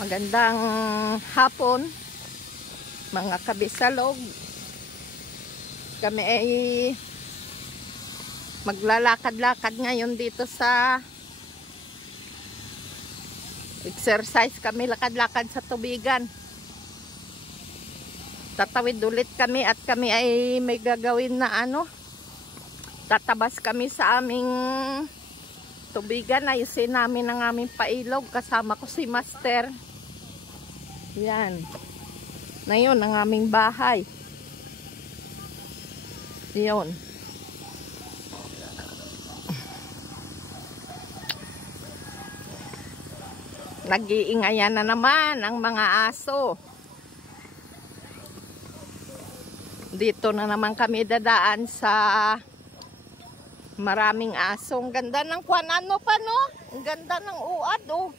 Magandang hapon mga kabisalog. Kami ay maglalakad-lakad ngayon dito sa exercise. Kami lakad-lakad sa tubigan. Tatawid ulit kami at kami ay may gagawin na tatabas kami sa aming tubigan. Ayusin namin ang aming pailog. Kasama ko si Master. Yan. Na yun ang aming bahay. Yun. Nag-iingayan na naman ang mga aso. Dito na naman kami dadaan sa maraming aso. Ang ganda ng ano pa, no? Ang ganda ng uad, oh.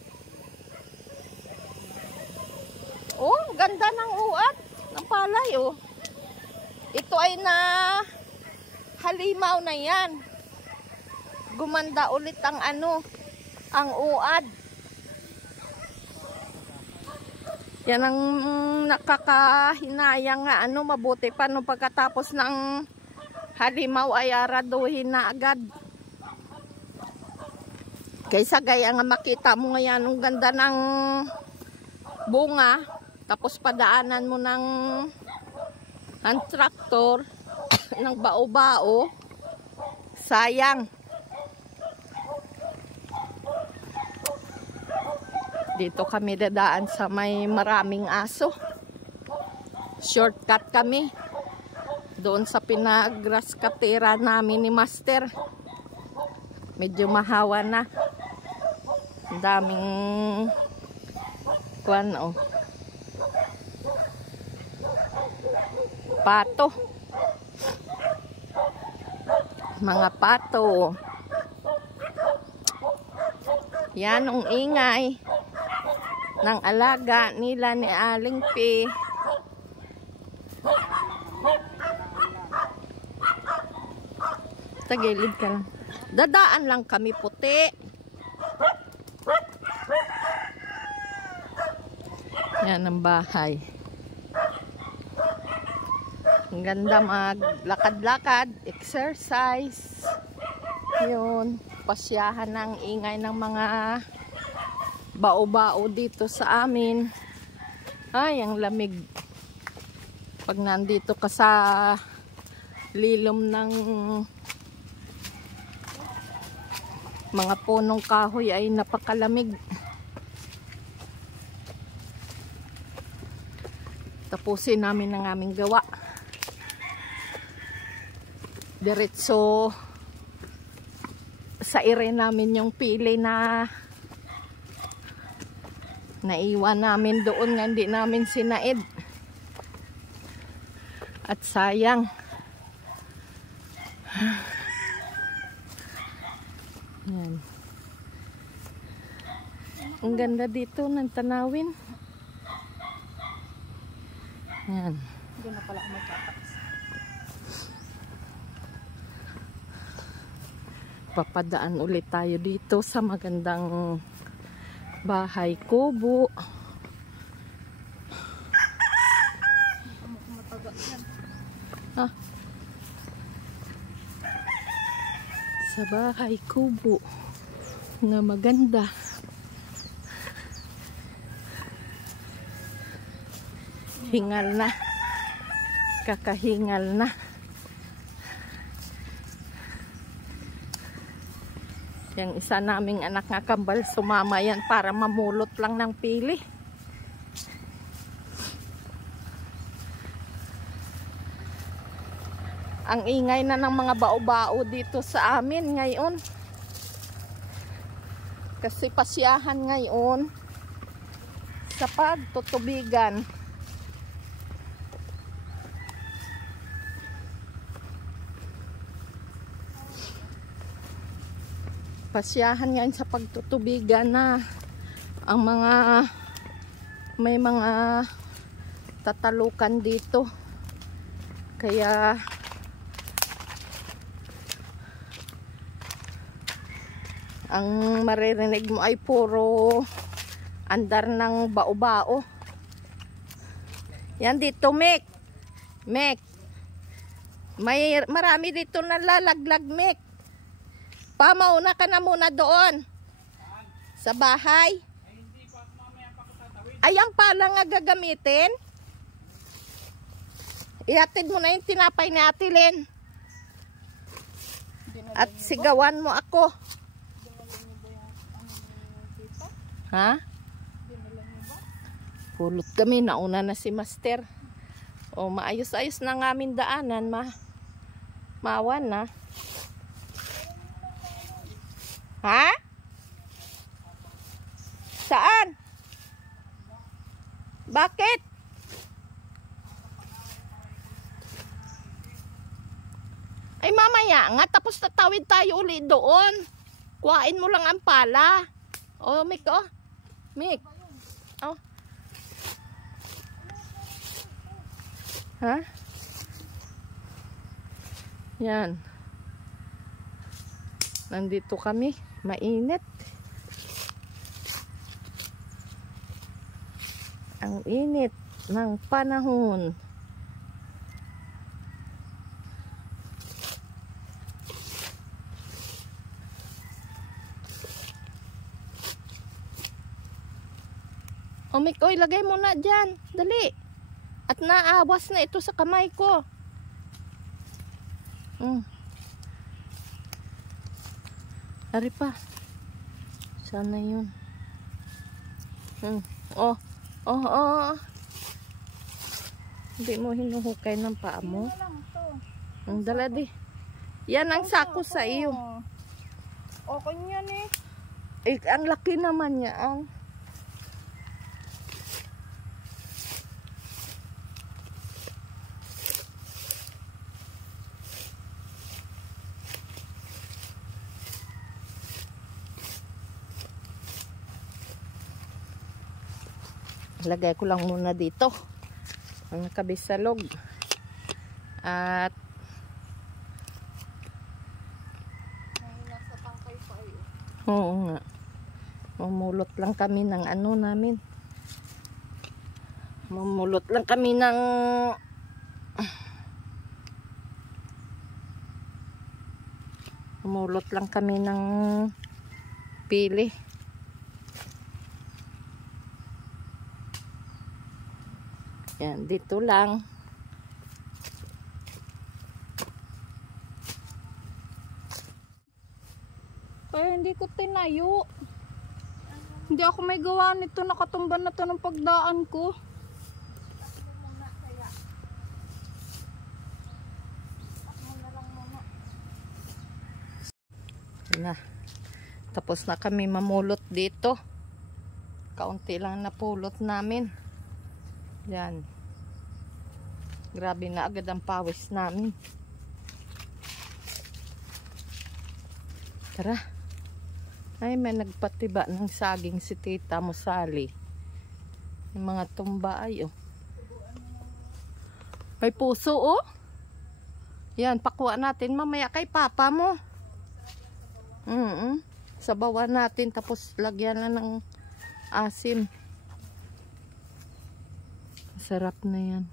Oh, ang ganda ng uad ng palay, oh. Ito ay na halimaw na yan. Gumanda ulit ang ang uad. Yan ang nakakahinayang nga mabuti pa no pagkatapos ng halimaw ay araduhin na agad. Kaysa gaya nga makita mo ngayon ang ganda ng bunga, tapos padaanan mo ng traktor ng bao-bao, sayang. Dito kami dadaan sa may maraming aso. Shortcut kami doon sa pinag-graskatera namin ni Master. Medyo mahawa na. Ang daming pato. Mga pato. Yan ang ingay ng alaga nila ni Aling P. Tagilid ka lang. Dadaan lang kami puti. Yan ang bahay. Ang ganda maglakad-lakad, exercise. Yun, pasyahan ng ingay ng mga bao-bao dito sa amin. Ay, ang lamig. Pag nandito ka sa lilom ng mga punong kahoy ay napakalamig. Tapusin namin ang aming gawa. Diretso sa ire namin yung pili na naiwan namin doon nga hindi namin sinaid. At sayang. Yan. Ang ganda dito ng tanawin. Yan. Doon na pala magkataas. Papadaan ulit tayo dito sa magandang bahay kubo. Sa bahay kubo na maganda. Hingal na. Kakahingal na. Yung isa naming anak nga kambal, sumama yan para mamulot lang ng pili. Ang ingay na ng mga bao-bao dito sa amin ngayon. Kasi pasyahan ngayon sa pagtutubigan. Pasyahan ngayon sa pagtutubigan na ang may mga tatalukan dito. Kaya ang maririnig mo ay puro andar ng bao-bao. Yan dito, Mek. Mek. Marami dito nalalaglag, Mek. Mauna ka na muna doon. Sa bahay. Ayan pala nga gagamitin. Ihatid mo na yung tinapay ni Ate Len. At sigawan mo ako. Ha? Pulot kami, nauna na si Master. O maayos-ayos na ng aming daanan, maawan na. Ha? Saan? Bakit? Ay mamaya nga, tapos tatawid tayo uli doon. Kuhain mo lang ang pala. O, Mick, oh. Mick. Oh. Ha? Yan. Nandito kami. Mainit. Ang init ng panahon. O, Mick, oy, lagay mo na dyan. Dali. At naawas na ito sa kamay ko. Ari pa. Sana yun. Oh. Hindi mo hinuhukay ng paa mo. Ang dala di. Yan ang sako sa iyo. Okay yan eh. Ang laki naman niya. Lagay ko lang muna dito ang nakabisalog. At nasa tangkay pa eh. oo nga, mamulot lang kami ng ano namin. Mamulot lang kami ng pili. Yan, dito lang. Kaya hindi ko tinayo. Hindi ako may gawa nito. Nakatumba na to ng pagdaan ko. Na. Tapos na kami mamulot dito. Kaunti lang napulot namin. Yan. Grabe na agad ang pawis namin. Tara. Ay, may nagpatiba ng saging si Tita Musali. Yung mga tumba ay, oh. May puso, oh. Yan, pakuha natin mamaya kay Papa mo. Sabawan natin, tapos lagyan na ng asim. Sarap na yan.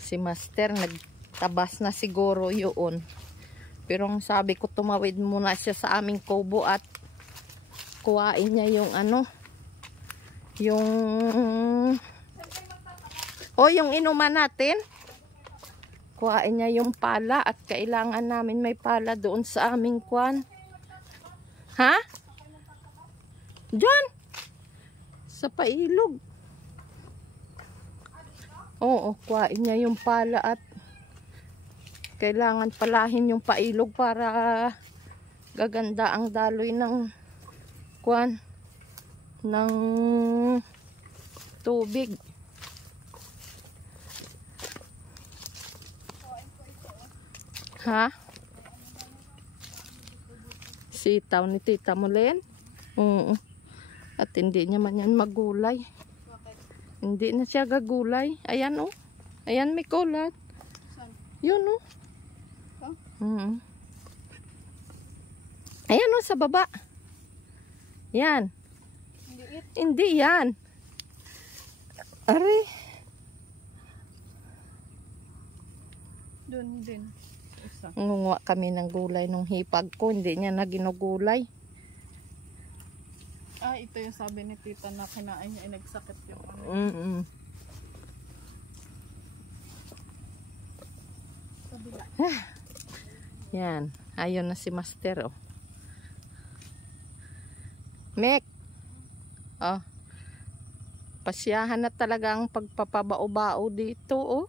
Si Master nagtabas na siguro yun. Pero ang sabi ko, tumawid muna siya sa aming kubo at kuhain niya yung ano, yung inuman natin. Kuhain niya yung pala at kailangan namin may pala doon sa aming kwan. Ha? Diyan. Sa pailog. Oo, kuhain niya yung pala at kailangan palahin yung pailog para gaganda ang daloy ng kwan, ng tubig. Ha? Sitaw ni Tita Mulen? Oo. At hindi niya man yan magulay. Hindi na siya gagulay. Ayan, oh. Ayan, may kulat. Yun, oh. Huh? Ayan, oh, sa baba. Yan. Hindi yan. Are. Doon din. Isa. Ngunguha kami ng gulay nung hipag ko. Hindi niya na ginugulay. Ito yung sabi ni tita na kinain niya ay nagsakit yung ano. Kabila. Yan. Ayun na si Master, oh. Mek. Oh. Pasyahan na talaga ang pagpapabao-bao dito, oh.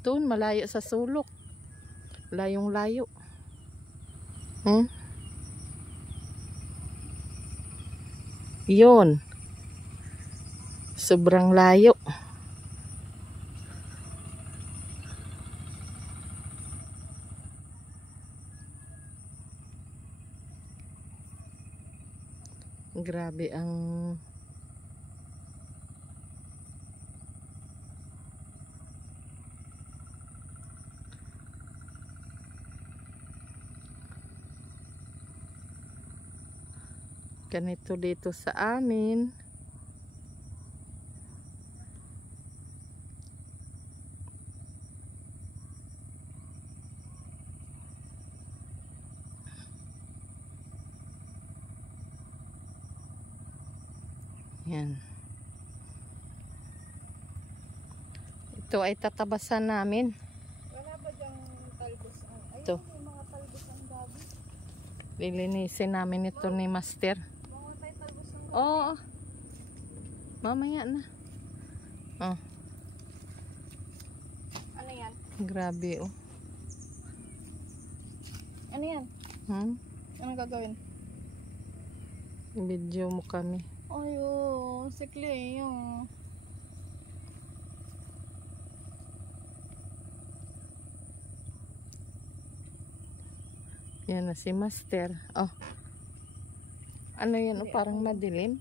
Doon, malayo sa sulok. Layong layo. Yun. Sobrang layo. Grabe ang ganito dito sa amin. Yan. Ito ay tatabasan namin. Wala ba diyang talbos? Ito. May mga talbos ang gabi. Lilinisin namin ito ni Master. Mga tayo talbos ng gabi. Oo. Mamaya na. Oh, Ano yan? grabe, oh. Ano yan? Anong gagawin? Video mo kami. Ayo, sikli yung. Yan na si Master. Oh. Ano yan, oh, parang madilim.